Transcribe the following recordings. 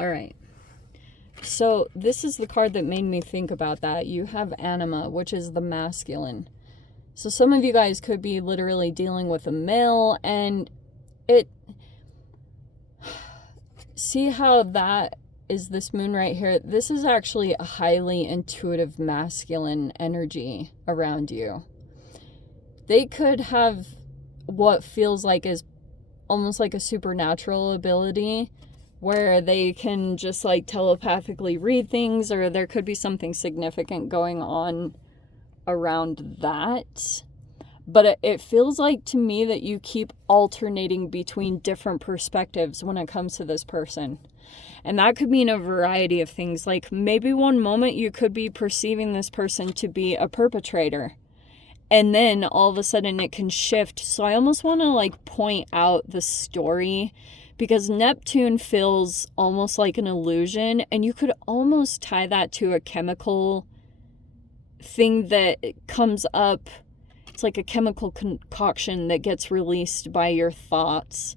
All right. So this is the card that made me think about that. You have anima, which is the masculine. So some of you guys could be literally dealing with a male, and see how that is this moon right here? This is actually a highly intuitive masculine energy around you. They could have what feels like is almost like a supernatural ability where they can just like telepathically read things, or there could be something significant going on around that. But it feels like to me that you keep alternating between different perspectives when it comes to this person. And that could mean a variety of things. Like maybe one moment you could be perceiving this person to be a perpetrator, and then all of a sudden it can shift. So I almost want to like point out the story, because Neptune feels almost like an illusion, and you could almost tie that to a chemical thing that comes up. It's like a chemical concoction that gets released by your thoughts,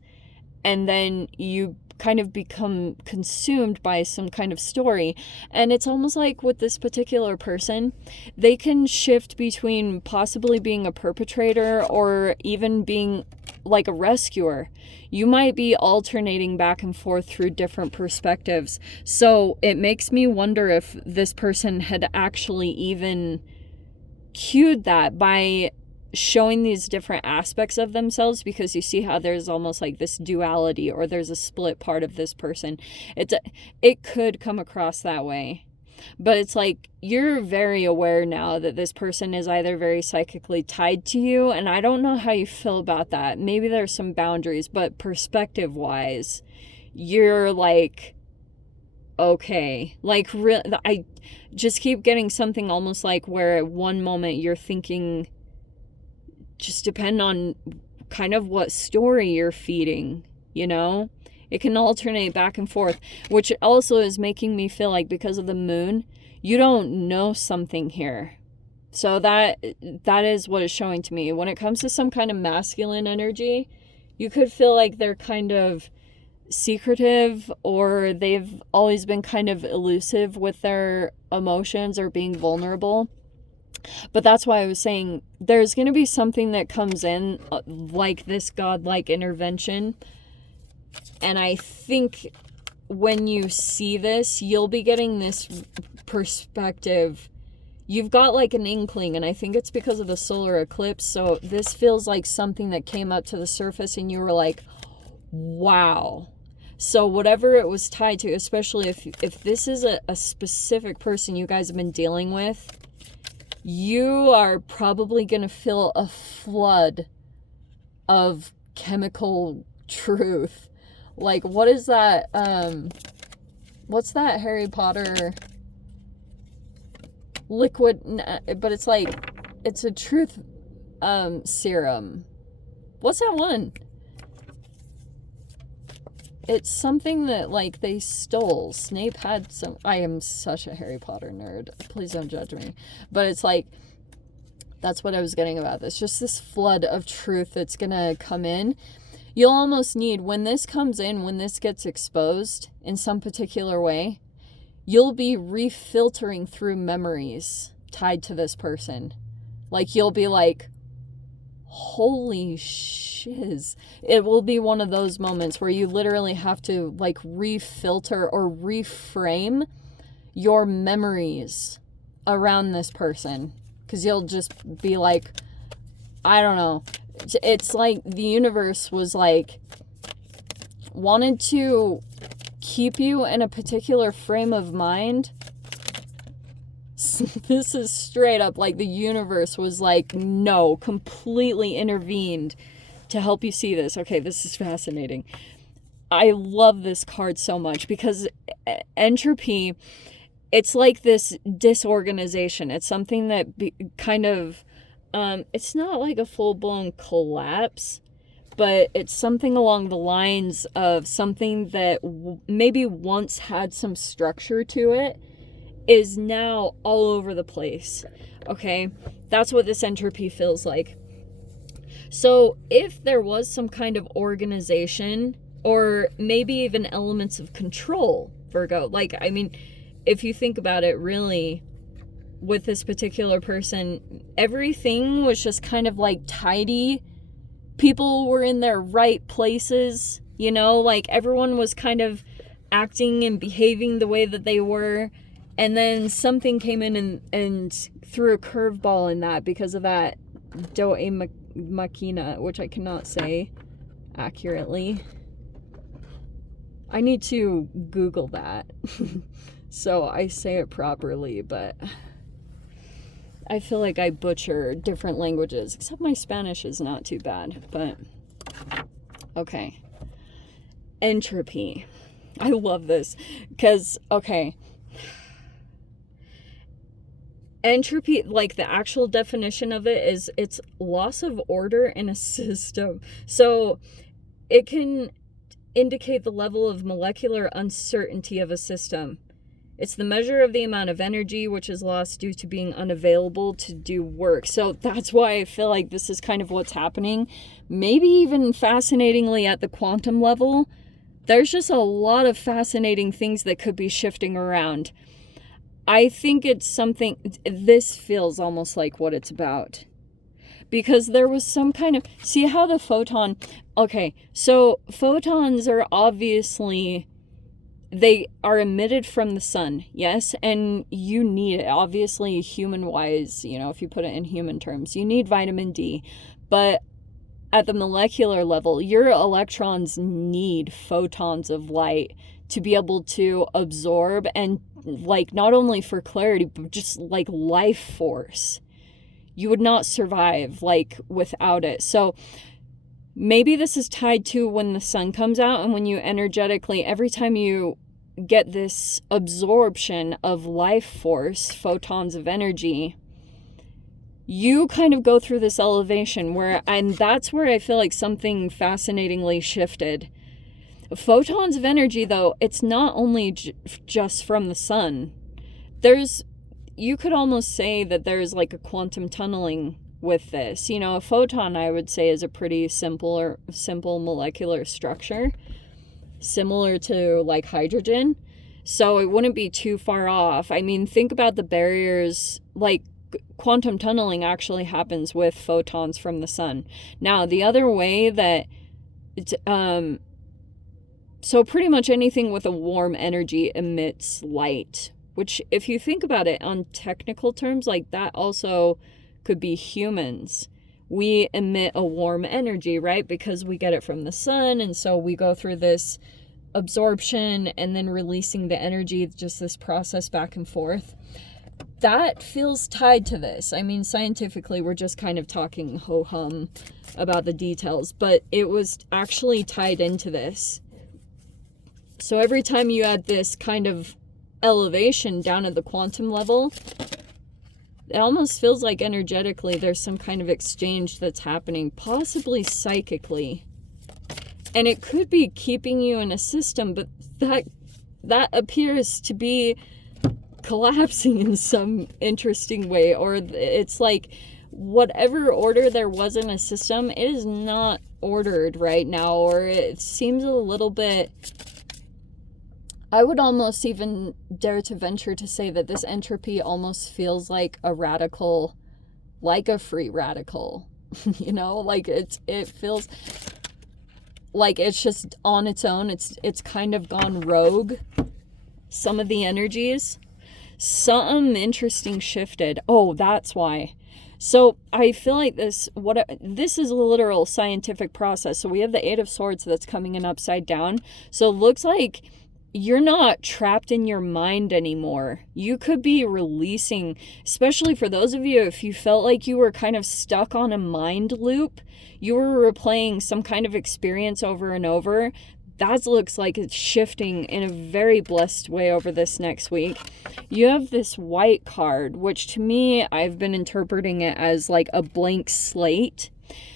and then you kind of become consumed by some kind of story. And it's almost like with this particular person, they can shift between possibly being a perpetrator or even being like a rescuer. You might be alternating back and forth through different perspectives. So it makes me wonder if this person had actually even cued that by showing these different aspects of themselves, because you see how there's almost like this duality, or there's a split part of this person. It could come across that way, but it's like you're very aware now that this person is either very psychically tied to you, and I don't know how you feel about that. Maybe there's some boundaries, but perspective wise, you're like, okay, like I just keep getting something almost like where at one moment you're thinking, just depend on kind of what story you're feeding, you know? It can alternate back and forth, which also is making me feel like because of the moon, you don't know something here. So that is what is showing to me. When it comes to some kind of masculine energy, you could feel like they're kind of secretive, or they've always been kind of elusive with their emotions or being vulnerable. But that's why I was saying there's going to be something that comes in like this godlike intervention. And I think when you see this, you'll be getting this perspective. You've got like an inkling, and I think it's because of the solar eclipse. So this feels like something that came up to the surface and you were like, wow. So whatever it was tied to, especially if this is a specific person you guys have been dealing with, you are probably going to feel a flood of chemical truth. Like, what is that? What's that Harry Potter liquid? But it's like, it's a truth serum. What's that one? It's something that, like, they stole. Snape had some... I am such a Harry Potter nerd. Please don't judge me. But it's like, that's what I was getting about this. Just this flood of truth that's gonna come in. You'll almost need, when this comes in, when this gets exposed in some particular way, you'll be refiltering through memories tied to this person. Like, you'll be like, holy shiz. It will be one of those moments where you literally have to like refilter or reframe your memories around this person, because you'll just be like, I don't know, it's like the universe was like wanted to keep you in a particular frame of mind. This is straight up like the universe was like, no, completely intervened to help you see this. Okay, this is fascinating. I love this card so much because entropy, it's like this disorganization. It's something that kind of, it's not like a full-blown collapse, but it's something along the lines of something that maybe once had some structure to it is now all over the place. Okay, that's what this entropy feels like. So if there was some kind of organization or maybe even elements of control, Virgo. Like, I mean, if you think about it, really, with this particular person, everything was just kind of like tidy. People were in their right places, you know, like everyone was kind of acting and behaving the way that they were. And then something came in and threw a curveball in that because of that Doe Machina, which I cannot say accurately. I need to Google that so I say it properly, but I feel like I butcher different languages, except my Spanish is not too bad, but okay. Entropy. I love this because, okay, entropy, like the actual definition of it is it's loss of order in a system. So it can indicate the level of molecular uncertainty of a system. It's the measure of the amount of energy which is lost due to being unavailable to do work. So that's why I feel like this is kind of what's happening. Maybe even fascinatingly at the quantum level, there's just a lot of fascinating things that could be shifting around. I think it's something, this feels almost like what it's about. Because there was some kind of, see how the photon, okay, so photons are obviously, they are emitted from the sun, yes, and you need it, obviously human-wise, you know, if you put it in human terms, you need vitamin D, but at the molecular level, your electrons need photons of light to be able to absorb and, like, not only for clarity, but just like life force. You would not survive, like, without it. So maybe this is tied to when the sun comes out and when you energetically, every time you get this absorption of life force, photons of energy, you kind of go through this elevation where, and that's where I feel like something fascinatingly shifted. Photons of energy, though, it's not only just from the sun. You could almost say that there's like a quantum tunneling with this. You know, a photon, I would say, is a pretty simple molecular structure, similar to like hydrogen. So it wouldn't be too far off. I mean, think about the barriers, like quantum tunneling actually happens with photons from the sun. Now, the other way that it's, so pretty much anything with a warm energy emits light, which if you think about it on technical terms, like that also could be humans. We emit a warm energy, right? Because we get it from the sun. And so we go through this absorption and then releasing the energy, just this process back and forth. That feels tied to this. I mean, scientifically, we're just kind of talking ho-hum about the details, but it was actually tied into this. So every time you add this kind of elevation down at the quantum level, it almost feels like energetically there's some kind of exchange that's happening, possibly psychically. And it could be keeping you in a system, but that appears to be collapsing in some interesting way. Or it's like whatever order there was in a system, it is not ordered right now, or it seems a little bit, I would almost even dare to venture to say that this entropy almost feels like a radical, like a free radical, you know, like it feels like it's just on its own. It's kind of gone rogue. Some of the energies, something interesting shifted. Oh, that's why. So I feel like this is a literal scientific process. So we have the Eight of Swords that's coming in upside down. So it looks like you're not trapped in your mind anymore. You could be releasing, especially for those of you, if you felt like you were kind of stuck on a mind loop, you were replaying some kind of experience over and over. That looks like it's shifting in a very blessed way over this next week. You have this white card, which to me, I've been interpreting it as like a blank slate.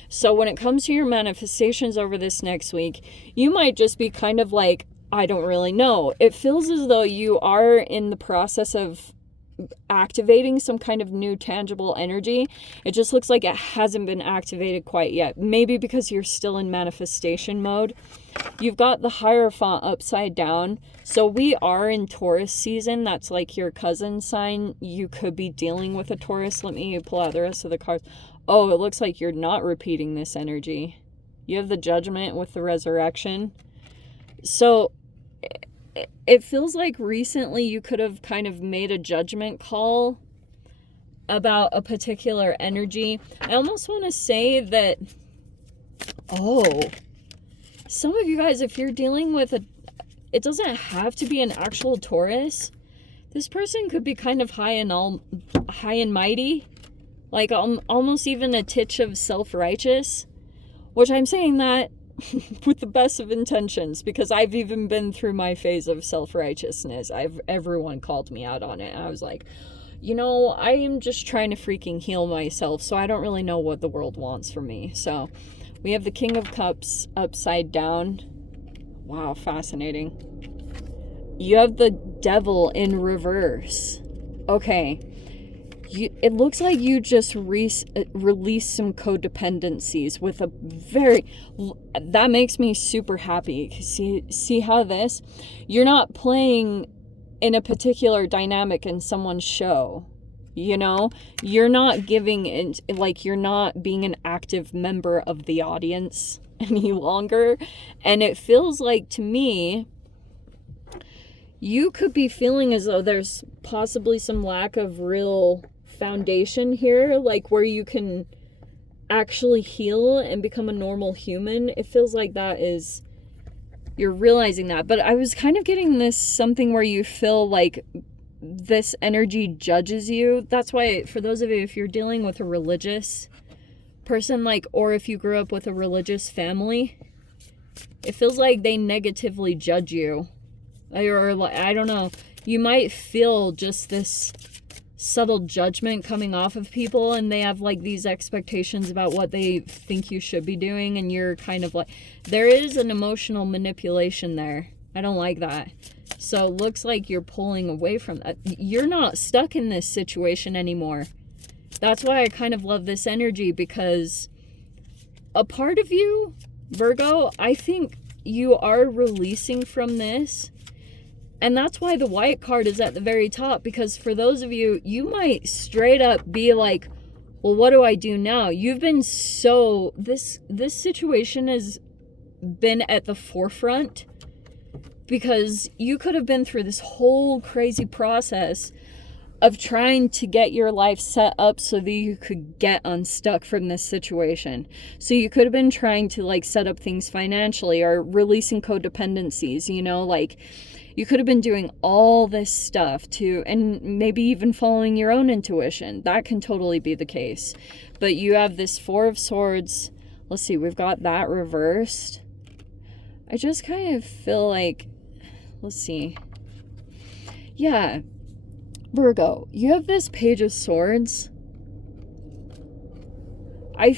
So when it comes to your manifestations over this next week, you might just be kind of like, I don't really know. It feels as though you are in the process of activating some kind of new tangible energy. It just looks like it hasn't been activated quite yet. Maybe because you're still in manifestation mode. You've got the Hierophant upside down. So we are in Taurus season. That's like your cousin sign. You could be dealing with a Taurus. Let me pull out the rest of the cards. Oh, it looks like you're not repeating this energy. You have the Judgment with the Resurrection. So it feels like recently you could have kind of made a judgment call about a particular energy. I almost want to say that, some of you guys, if you're dealing with it doesn't have to be an actual Taurus. This person could be kind of high and mighty, like almost even a titch of self-righteous, which I'm saying that with the best of intentions, because I've even been through my phase of self-righteousness. Everyone called me out on it. I was like, I am just trying to freaking heal myself, so I don't really know what the world wants from me. So we have the King of Cups upside down. Wow, fascinating. You have the Devil in reverse. Okay. It looks like you just released some codependencies with that makes me super happy. See how you're not playing in a particular dynamic in someone's show, you're not you're not being an active member of the audience any longer. And it feels like, to me, you could be feeling as though there's possibly some lack of real foundation here, like where you can actually heal and become a normal human. It feels like you're realizing that. But I was kind of getting something where you feel like this energy judges you. That's why, for those of you, if you're dealing with a religious person, or if you grew up with a religious family, it feels like they negatively judge you. Or I don't know, you might feel just this subtle judgment coming off of people, and they have these expectations about what they think you should be doing, and you're kind of there is an emotional manipulation there. I don't like that. So it looks like you're pulling away from that. You're not stuck in this situation anymore. That's why I kind of love this energy, because a part of you, Virgo, I think you are releasing from this. And that's why the White card is at the very top, because for those of you, you might straight up be like, well, what do I do now? You've been this situation has been at the forefront, because you could have been through this whole crazy process of trying to get your life set up so that you could get unstuck from this situation. So you could have been trying to set up things financially, or releasing codependencies, you could have been doing all this stuff and maybe even following your own intuition. That can totally be the case. But you have this Four of Swords. Let's see, we've got that reversed. I just kind of feel like, let's see. Yeah, Virgo, you have this Page of Swords. I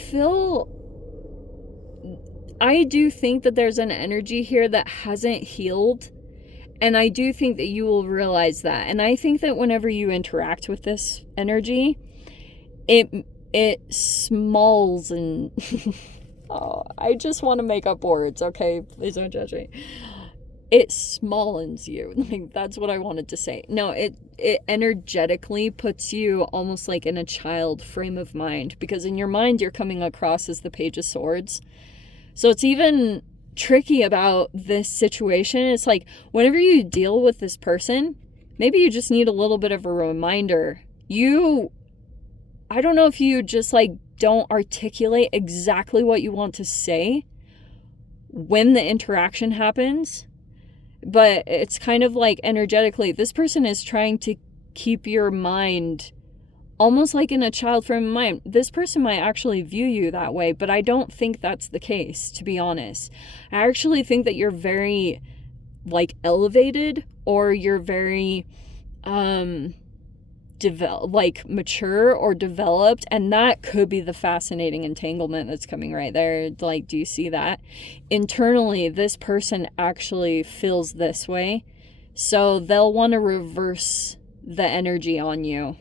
do think that there's an energy here that hasn't healed. And I do think that you will realize that. And I think that whenever you interact with this energy, it smalls and... oh, I just want to make up words, okay? Please don't judge me. It smallens you. That's what I wanted to say. No, it energetically puts you almost like in a child frame of mind. Because in your mind, you're coming across as the Page of Swords. So it's even tricky about this situation. It's like, whenever you deal with this person, maybe you just need a little bit of a reminder. I don't know if you just don't articulate exactly what you want to say when the interaction happens, but it's kind of energetically, this person is trying to keep your mind almost like in a child frame of mind. This person might actually view you that way, but I don't think that's the case, to be honest. I actually think that you're very elevated, or you're very mature or developed, and that could be the fascinating entanglement that's coming right there. Do you see that? Internally, this person actually feels this way, so they'll want to reverse the energy on you.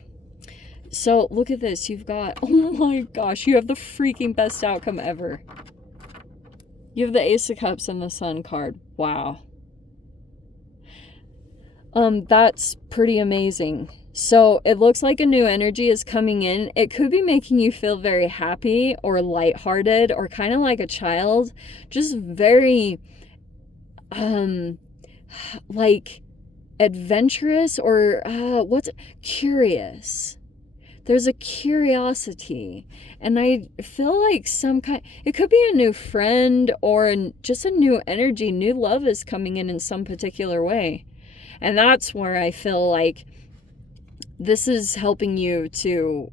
So look at this. You've got, oh my gosh, you have the freaking best outcome ever. You have the Ace of Cups and the Sun card. Wow. That's pretty amazing. So it looks like a new energy is coming in. It could be making you feel very happy or lighthearted or kind of like a child. Just very, like adventurous or, curious. There's a curiosity, and I feel like it could be a new friend or just a new energy, new love is coming in some particular way. And that's where I feel like this is helping you to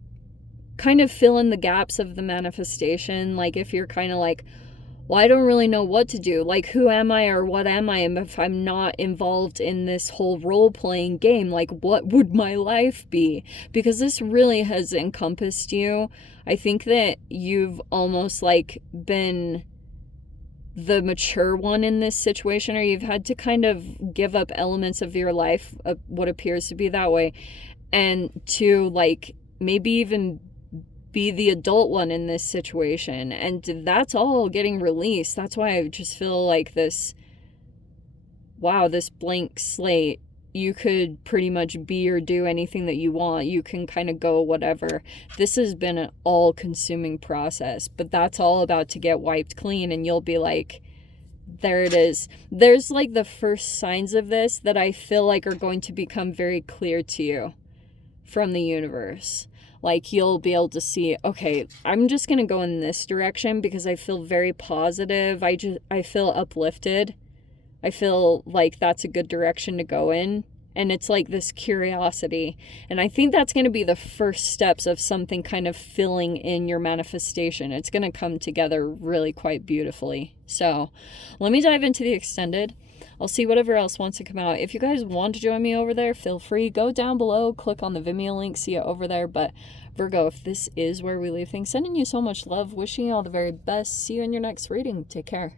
kind of fill in the gaps of the manifestation. Like if you're kind of like, well, I don't really know what to do. Like, who am I or what am I if I'm not involved in this whole role-playing game? Like, what would my life be? Because this really has encompassed you. I think that you've almost like been the mature one in this situation, or you've had to kind of give up elements of your life, what appears to be that way, and to like maybe even be the adult one in this situation, and that's all getting released. That's why I just feel like this, wow, this blank slate. You could pretty much be or do anything that you want. You can kind of go whatever. This has been an all-consuming process, but that's all about to get wiped clean, and you'll be like, there it is. There's like the first signs of this that I feel like are going to become very clear to you from the universe. Like you'll be able to see, okay, I'm just going to go in this direction because I feel very positive. I feel uplifted. I feel like that's a good direction to go in. And it's like this curiosity. And I think that's going to be the first steps of something kind of filling in your manifestation. It's going to come together really quite beautifully. So let me dive into the extended. I'll see whatever else wants to come out. If you guys want to join me over there, feel free. Go down below, click on the Vimeo link, see it over there. But Virgo, if this is where we leave things, sending you so much love, wishing you all the very best. See you in your next reading. Take care.